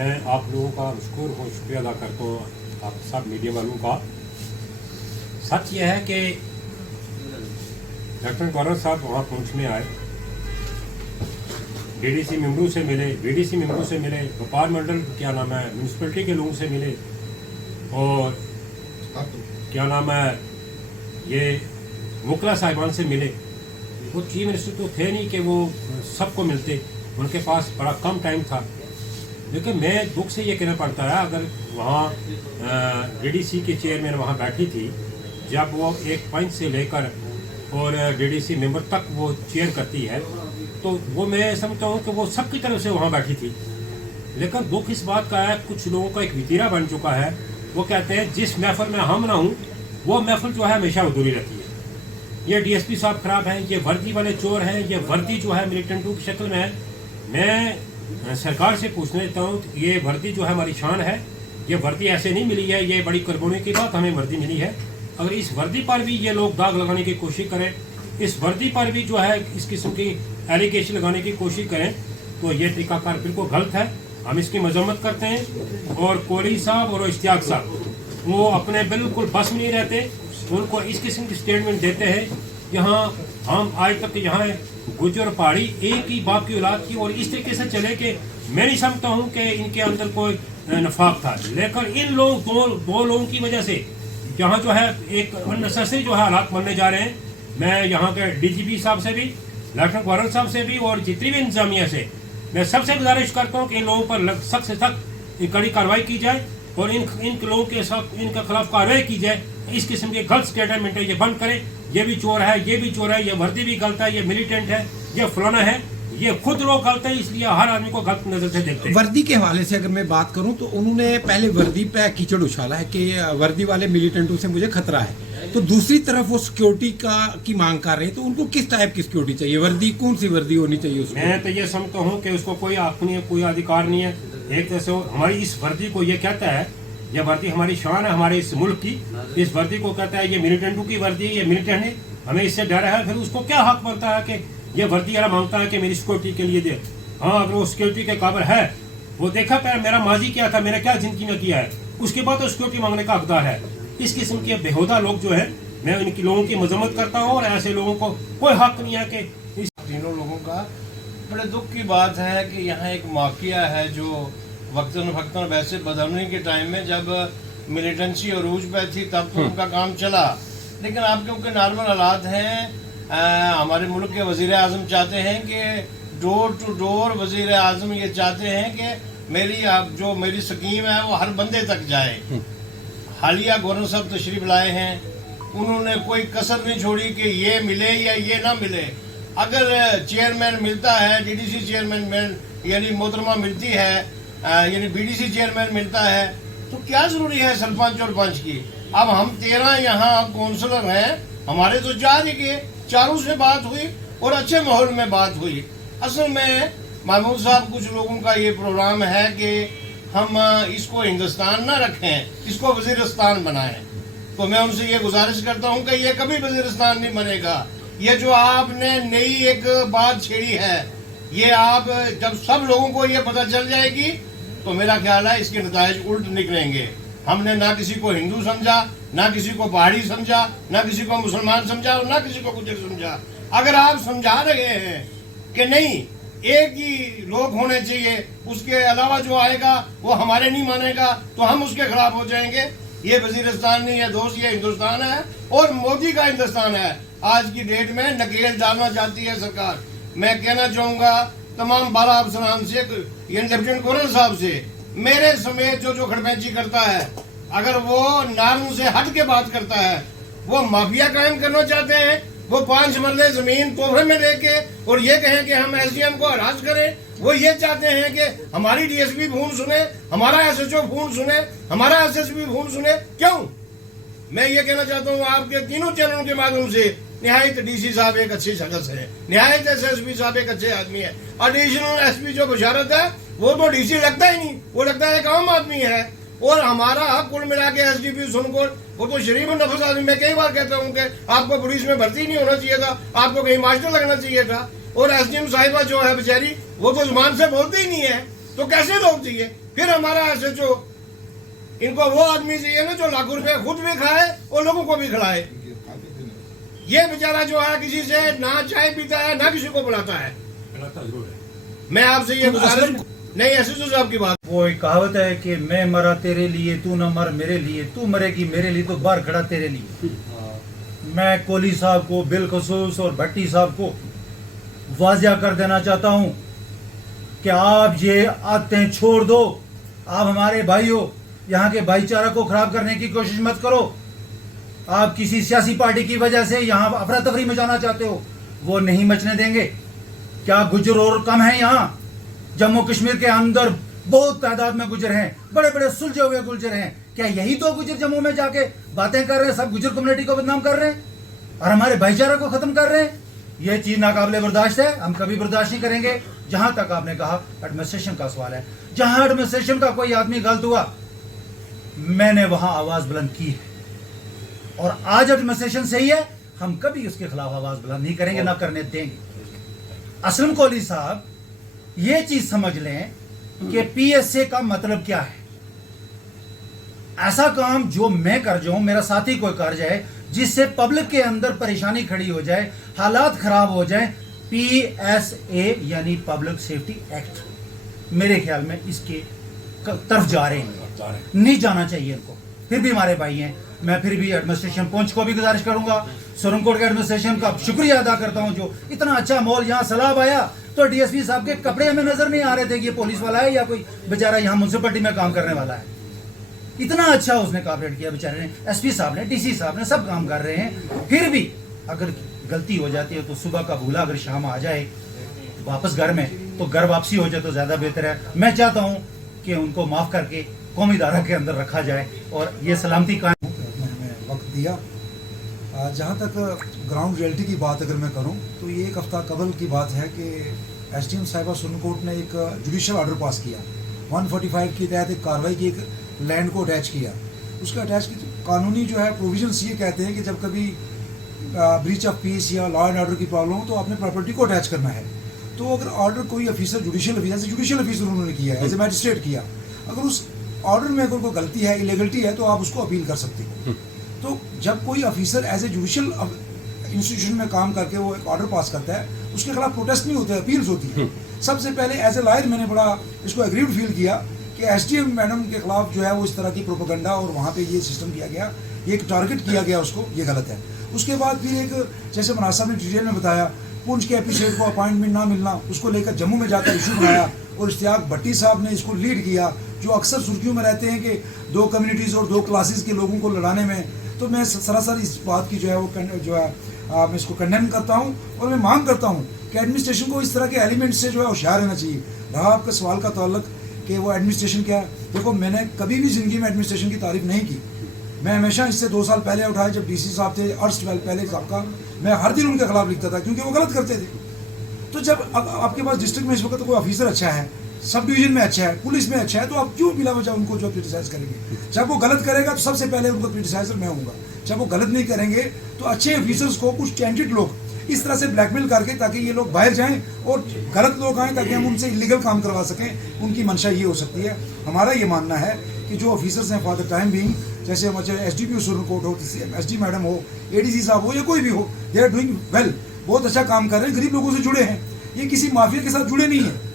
मैं आप लोगों का मशकूर हूँ, शुक्रिया अदा करता हूँ आप सब मीडिया वालों का। सच यह है कि लेफ्टिनेंट गवर्नर साहब वहाँ पहुँचने आए, डीडीसी मेंबरों से मिले, बीडीसी मेंबरों से मिले, व्यापार मंडल क्या नाम है म्यूनसिपलिटी के लोगों से मिले, और क्या नाम है ये मुकला साहिबान से मिले। वो चीफ मिनिस्टर तो थे नहीं कि वो सबको मिलते, उनके पास बड़ा कम टाइम था। लेकिन मैं दुख से ये कहना पड़ता है, अगर वहाँ डीडीसी की चेयरमैन वहाँ बैठी थी, जब वो एक पंच से लेकर और डीडीसी मेंबर तक वो चेयर करती है, तो वो मैं समझता हूँ कि वो सबकी तरफ से वहाँ बैठी थी। लेकिन दुख इस बात का है, कुछ लोगों का एक वितीरा बन चुका है। वो कहते हैं जिस महफिल में हम ना हूँ वो महफिल जो है हमेशा अधूरी रहती है। ये डीएसपी साहब खराब हैं, ये वर्दी वाले चोर हैं, ये वर्दी जो है मिलिटेंटों की शक्ल में है। मैं सरकार से पूछना चाहता हूँ, ये वर्दी जो है हमारी शान है, ये वर्दी ऐसे नहीं मिली है, ये बड़ी कुर्बानी की बात हमें वर्दी मिली है। अगर इस वर्दी पर भी ये लोग दाग लगाने की कोशिश करें, इस वर्दी पर भी जो है इस किस्म की एलिगेशन लगाने की कोशिश करें, तो ये तरीकाकार बिल्कुल गलत है। हम इसकी मजम्मत करते हैं। और कोहली साहब और इश्तियाक साहब वो अपने बिल्कुल बस में नहीं रहते, उनको इस किस्म की स्टेटमेंट देते हैं। यहाँ हम आज तक यहाँ गुजर पहाड़ी एक ही बाप की औलाद की, और इस तरीके से चले कि मैं नहीं समझता हूँ कि इनके अंदर कोई नफाक था। लेकिन इन लोगों दो लोगों की वजह से यहाँ जो है एक अननेसेसरी जो है हालात बनने जा रहे हैं। मैं यहाँ के डीजीपी साहब से भी, लेफ्टिनेंट गवर्नर साहब से भी, और जितनी भी इंतजामिया से मैं सबसे गुजारिश करता हूँ कि इन लोगों पर सख्त से सख्त कड़ी कार्रवाई की जाए और इन लोगों के साथ इनके खिलाफ कार्रवाई की जाए। इस किस्म के गलत स्टेटमेंट है ये बंद करें। ये भी चोर है, ये भी चोर है, ये वर्दी भी गलत है, ये मिलिटेंट है, ये फलाना है, ये खुद लोग गलत है, इसलिए हर आदमी को गलत नजर से देखते हैं। वर्दी के हवाले से अगर मैं बात करूं तो उन्होंने पहले वर्दी पे कीचड़ उछाला है कि वर्दी वाले मिलिटेंटों से मुझे खतरा है, तो दूसरी तरफ वो सिक्योरिटी की मांग कर रहे हैं। तो उनको किस टाइप की सिक्योरिटी चाहिए, वर्दी कौन सी वर्दी होनी चाहिए उसमें? मैं तो ये समझता हूँ कि उसको कोई हक नहीं है, कोई अधिकार नहीं है। एक तरह से हमारी इस वर्दी को ये कहता है, यह वर्दी हमारी शान है हमारे इस मुल्क की। इस वर्दी को कहता है ये मिलिटेंटों की वर्दी है, ये मिलिटेंट है, हमें इससे डर है। फिर उसको क्या हक बनता है कि ये वर्दी वाला मांगता है कि मेरी सिक्योरिटी के लिए दे? हाँ, अगर वो सिक्योरिटी के काबिल है, वो देखा मेरा माजी क्या था, मैंने क्या जिंदगी में किया है, उसके बाद तो सिक्योरिटी मांगने का हकदार है। इस किस्म के बेहुदा लोग जो है, मैं इनकी लोगों की मजम्मत करता हूँ, और ऐसे लोगों को कोई हक नहीं है कि तीनों लोगों का बड़े दुख की बात है कि यहाँ एक वाक़या है जो वक्तन फक्तन वैसे बदलने के टाइम में जब मिलिटेंसी और रूज पे थी तब तो उनका काम चला, लेकिन आप क्योंकि नॉर्मल हालात हैं, हमारे मुल्क के वज़ीर आज़म चाहते हैं कि डोर टू डोर वज़ीर आज़म ये चाहते हैं कि मेरी स्कीम है वो हर बंदे तक जाए। हालिया गवर्नर साहब तशरीफ लाए हैं, उन्होंने कोई कसर नहीं छोड़ी कि ये मिले या ये ना मिले। अगर चेयरमैन मिलता है, डीडीसी चेयरमैन यानी मोहतरमा मिलती है, यानी बीडीसी चेयरमैन मिलता है, तो क्या जरूरी है सरपंच और पंच की? अब हम 13 यहाँ काउंसलर हैं, हमारे तो 4 ही के, चारों से बात हुई और अच्छे माहौल में बात हुई। असल में महमूद साहब कुछ लोगों का ये प्रोग्राम है कि हम इसको हिंदुस्तान ना रखें, इसको वजीरिस्तान बनाएं। तो मैं उनसे ये गुजारिश करता हूँ कि ये कभी वजीरिस्तान नहीं बनेगा। ये जो आपने नई एक बात छेड़ी है, ये आप जब सब लोगों को ये पता चल जाएगी तो मेरा ख्याल है इसके नताइज उल्ट निकलेंगे। हमने ना किसी को हिंदू समझा, ना किसी को पहाड़ी समझा, ना किसी को मुसलमान समझा और ना किसी को गुजर समझा। अगर आप समझा रहे हैं कि नहीं एक ही लोग होने चाहिए, उसके अलावा जो आएगा वो हमारे नहीं मानेगा, तो हम उसके खिलाफ हो जाएंगे। ये वजीरिस्तान नहीं है दोस्त, ये हिंदुस्तान है और मोदी का हिंदुस्तान है। आज की डेट में नकेल डालना चाहती है सरकार। मैं कहना चाहूंगा तमाम बाला अफसरान से, लेफ्टिनेंट गवर्नर साहब से, मेरे समेत जो खड़पेंची करता है, अगर वो नार्म से हट के बात करता है, वो माफिया कायम करना चाहते हैं, वो 5 मरले जमीन तोहफे में लेके और ये कहें कि हम एसडीएम को हरास करें, वो ये चाहते हैं कि हमारी डीएसपी फोन सुने, हमारा एसएचओ फोन सुने, हमारा एसएसपी फोन सुने। क्यों? मैं ये कहना चाहता हूँ आपके तीनों चैनलों के माध्यम से, निहायत डीसी साहब एक अच्छी शख्स है, निहायत एसएसपी साहब एक अच्छे आदमी है, एडिशनल एसपी जो बशारत है वो तो डीसी लगता ही नहीं, वो लगता है एक आम आदमी है। और हमारा कुल मिला के एसडीपी सुनकर वो तो शरीफ नफस आदमी। मैं कई बार कहता हूँ कि आपको पुलिस में भर्ती नहीं होना चाहिए था, आपको कहीं मास्टर लगना चाहिए था। और एसडीएम साहिबा जो है बेचारी, वो तो जुबान से बोलती ही नहीं है। तो कैसे लोग चाहिए? फिर हमारा SHO, इनको वो आदमी चाहिए ना जो लाखों रुपए खुद भी खाए और लोगों को भी खिलाए। ये बेचारा जो है किसी से ना चाय पीता है ना किसी को बुलाता है। खिलाता जरूर है। मैं आपसे ये गुजारिश नहीं, SHO साहब की बात, वो एक कहावत है कि मैं मरा तेरे लिए, तू न मर मेरे लिए, तू मरेगी मेरे लिए तो बाहर खड़ा तेरे लिए। मैं कोहली साहब को बिलखसूस और भट्टी साहब को वाजिया कर देना चाहता हूं कि आप ये आदतें छोड़ दो। आप हमारे भाई हो, यहाँ के भाईचारा को खराब करने की कोशिश मत करो। आप किसी सियासी पार्टी की वजह से यहाँ अफरा तफरी मचाना चाहते हो, वो नहीं मचने देंगे। क्या गुजर और कम है? यहाँ जम्मू कश्मीर के अंदर बहुत तादाद में गुजर हैं, बड़े बड़े सुलझे हुए गुजर हैं। क्या यही तो गुजर जम्मू में जाके बातें कर रहे हैं, सब गुजर कम्युनिटी को बदनाम कर रहे हैं और हमारे भाईचारा को खत्म कर रहे हैं? ये चीज नाकाबिले बर्दाश्त है, हम कभी बर्दाश्त नहीं करेंगे। जहां तक आपने कहा एडमिनिस्ट्रेशन का सवाल है, जहां एडमिनिस्ट्रेशन का कोई आदमी गलत हुआ, मैंने वहां आवाज बुलंद की है और आज एडमिनिस्ट्रेशन सही है, हम कभी उसके खिलाफ आवाज बुलंद नहीं करेंगे, ना करने देंगे। असलम कोहली साहब ये चीज समझ लें कि PSA का मतलब क्या है। ऐसा काम जो मैं कर जाऊं, मेरा साथी कोई कर जाए, जिससे पब्लिक के अंदर परेशानी खड़ी हो जाए, हालात खराब हो जाए, PSA यानी पब्लिक सेफ्टी एक्ट मेरे ख्याल में इसके तरफ जा रहे हैं, नहीं जाना चाहिए इनको। फिर भी हमारे भाई हैं, मैं फिर भी एडमिनिस्ट्रेशन पुंछ को भी गुजारिश करूंगा, सुरनकोट के एडमिनिस्ट्रेशन का शुक्रिया अदा करता हूं जो इतना अच्छा माहौल, यहाँ सैलाब आया तो DSP साहब के कपड़े हमें नजर नहीं आ रहे थे कि ये पुलिस वाला है या कोई बेचारा यहाँ म्यूनसिपलिटी में काम करने वाला है। इतना अच्छा उसने कॉपरेट किया बेचारे ने, SP साहब ने, DC साहब ने, सब काम कर रहे हैं। फिर भी अगर गलती हो जाती है तो सुबह का भूला अगर शाम आ जाए वापस घर में, तो घर वापसी हो जाए तो ज्यादा बेहतर है। मैं चाहता हूँ कि उनको माफ करके कौमी दायरा के अंदर रखा जाए और ये सलामती का वक्त दिया। जहाँ तक ग्राउंड रियलिटी की बात अगर मैं करूँ तो ये एक हफ्ता कबल की बात है कि SDM साहिबा सुरनकोट ने एक जुडिशल ऑर्डर पास किया, 145 के तहत एक कार्रवाई की, एक लैंड को अटैच किया। उसका अटैच की कानूनी जो है प्रोविजंस ये कहते हैं कि जब कभी ब्रीच ऑफ पीस या लॉ एंड ऑर्डर की प्रॉब्लम हो तो अपने प्रॉपर्टी को अटैच करना है। तो अगर ऑर्डर कोई ऑफिसर जुडिशियल ऑफिसर उन्होंने किया है, एज ए मैजिस्ट्रेट किया, अगर उस ऑर्डर में अगर कोई गलती है, इलीगलिटी है, तो आप उसको अपील कर सकते हो। तो जब कोई officer as a judicial institution में काम करके वो एक ऑर्डर पास करता है, उसके खिलाफ प्रोटेस्ट नहीं होते, अपील्स होती है। सबसे पहले एज ए लॉयर मैंने बड़ा इसको एग्रीड फील किया कि SDM मैडम के खिलाफ जो है वो इस तरह की प्रोपेगेंडा और वहाँ पे ये सिस्टम किया गया, ये एक टारगेट किया गया उसको, ये गलत है। उसके बाद फिर एक, जैसे मनाज साहब ने डिटेल में बताया, पुंछ के एपिसोड को अपॉइंटमेंट ना मिलना, उसको लेकर जम्मू में जाकर इशू बनाया और इश्तियाक भट्टी साहब ने इसको लीड किया, जो अक्सर सुर्खियों में रहते हैं कि 2 कम्युनिटीज़ और 2 क्लासेस के लोगों को लड़ाने में। तो मैं सरासर इस बात की जो है मैं इसको कंडेम करता हूँ और मैं मांग करता हूँ कि एडमिनिस्ट्रेशन को इस तरह के एलिमेंट से जो है होशियार रहना चाहिए। रहा आपका सवाल का ताल्लुक कि वो एडमिनिस्ट्रेशन क्या है, देखो मैंने कभी भी ज़िंदगी में एडमिनिस्ट्रेशन की तारीफ नहीं की। मैं हमेशा इससे 2 साल पहले उठाया जब DC साहब थे, अर्स्ट पहले साहब का, मैं हर दिन उनके खिलाफ लिखता था क्योंकि वो गलत करते थे। तो जब आपके पास डिस्ट्रिक्ट में इस वक्त कोई ऑफिसर अच्छा है, सब डिवीजन में अच्छा है, पुलिस में अच्छा है, तो आप क्यों बिला वजह उनको जो क्रिटिसाइज करेंगे? जब वो गलत करेगा तो सबसे पहले उनको क्रिटिसाइजर मैं हूँगा। जब वो गलत नहीं करेंगे तो अच्छे ऑफिसर्स को कुछ टैलेंटेड लोग इस तरह से ब्लैकमेल करके ताकि ये लोग बाहर जाएं और गलत लोग आएँ ताकि हम उनसे इलीगल काम करवा सकें, उनकी मंशा ये हो सकती है। हमारा ये मानना है कि जो ऑफिसर्स हैं फॉर द टाइम बीइंग, जैसे हमारे SDPO सुरनकोट हो, SD मैडम हो, ADC साहब हो या कोई भी हो, दे आर डूइंग वेल, बहुत अच्छा काम कर रहे हैं, गरीब लोगों से जुड़े हैं, ये किसी माफिया के साथ जुड़े नहीं हैं।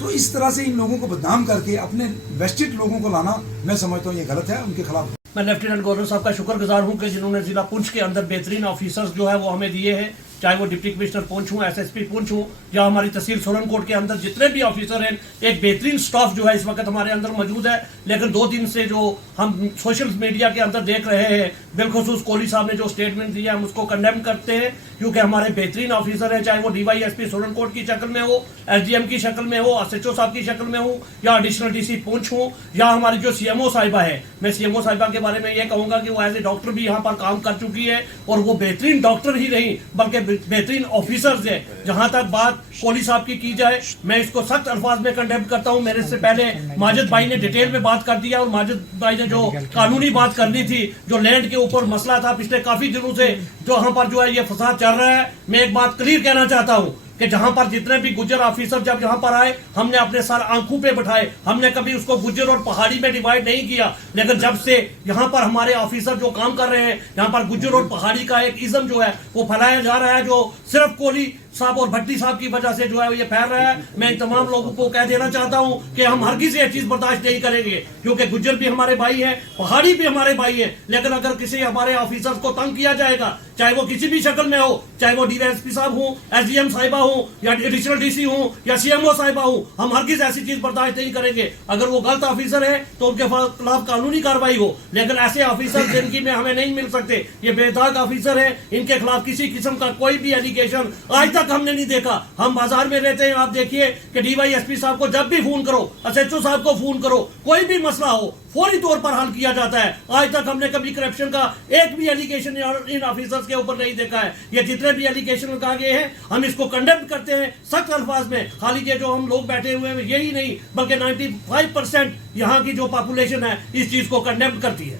तो इस तरह से इन लोगों को बदनाम करके अपने वेस्टेड लोगों को लाना, मैं समझता हूँ ये गलत है, उनके खिलाफ। मैं लेफ्टिनेंट गवर्नर साहब का शुक्रगुजार हूं कि जिन्होंने जिला पुंछ के अंदर बेहतरीन ऑफिसर्स जो है वो हमें दिए हैं, चाहे वो डिप्टी कमिश्नर पुंछ हूँ, SSP पुंछ हूँ, या हमारी तहसील सुरनकोट के अंदर जितने भी ऑफिसर हैं, एक बेहतरीन स्टाफ जो है इस वक्त हमारे अंदर मौजूद है। लेकिन 2 दिन से जो हम सोशल मीडिया के अंदर देख रहे हैं, बिलखसूस कोहली साहब ने जो स्टेटमेंट दिया, हम उसको कंडेम करते हैं क्योंकि हमारे बेहतरीन ऑफिसर हैं, चाहे वो DYSP सुरनकोट की शक्ल में हो, SDM की शक्ल में हो, SHO साहब की शक्ल में हो, या एडिशनल DC पुंछ हो, या हमारी जो CMO साहिबा है। मैं CMO साहिबा के बारे में ये कहूँगा कि वो एज ए डॉक्टर भी यहाँ पर काम कर चुकी है और वो बेहतरीन डॉक्टर ही नहीं बल्कि बेहतरीन ऑफिसर्स है। जहां तक बात कोहली साहब की जाए, मैं इसको सख्त अल्फाज में कंडेम करता हूं। मेरे से पहले माजिद भाई ने डिटेल में बात कर दिया और माजिद भाई ने जो कानूनी बात करनी थी, जो लैंड के ऊपर मसला था पिछले काफी दिनों से जो यहाँ पर जो है ये फसाद चल रहा है, मैं एक बात क्लियर कहना चाहता हूं कि जहां पर जितने भी गुज्जर ऑफिसर जब यहां पर आए हमने अपने सर आंखों पे बिठाए, हमने कभी उसको गुज्जर और पहाड़ी में डिवाइड नहीं किया। लेकिन जब से यहां पर हमारे ऑफिसर जो काम कर रहे हैं, यहां पर गुज्जर और पहाड़ी का एक इज्म जो है वो फैलाया जा रहा है, जो सिर्फ कोहली साहब और भट्टी साहब की वजह से जो है ये फैल रहा है। मैं इन तमाम लोगों को कह देना चाहता हूं कि हम हरगिज़ ये चीज बर्दाश्त नहीं करेंगे, क्योंकि गुज्जर भी हमारे भाई हैं, पहाड़ी भी हमारे भाई हैं। लेकिन अगर किसी हमारे ऑफिसर्स को तंग किया जाएगा, चाहे वो किसी भी शक्ल में हो, चाहे वो डीएसपी साहब हो, एसडीएम साहिबा हो, या एडिशनल डीसी हो, या सीएमओ साहिबा हो, हम हरगिज़ ऐसी चीज बर्दाश्त नहीं करेंगे। अगर वो गलत ऑफिसर है तो उनके खिलाफ कानूनी कार्रवाई हो, लेकिन ऐसे ऑफिसर जिनकी में हमें नहीं मिल सकते, ये बेदाग ऑफिसर है, इनके खिलाफ किसी किस्म का कोई भी एलिगेशन आज तक हमने नहीं देखा। हम बाजार में रहते हैं, आप देखिए कि डीवाईएसपी साहब को जब भी फोन करो, एसएचओ साहब को फोन करो, कोई भी मसला हो फौरी तौर पर हल किया जाता है। आज तक हमने कभी करप्शन का एक भी एलिगेशन इन ऑफिसर्स के ऊपर नहीं देखा है। ये जितने भी एलिगेशन लगा गए हैं हम इसको कंडेम करते हैं सख्त अल्फाज में। खाली ये जो हम लोग बैठे हुए हैं यही नहीं, बल्कि 95% यहाँ की जो पॉपुलेशन है इस चीज को कंडेम करती है।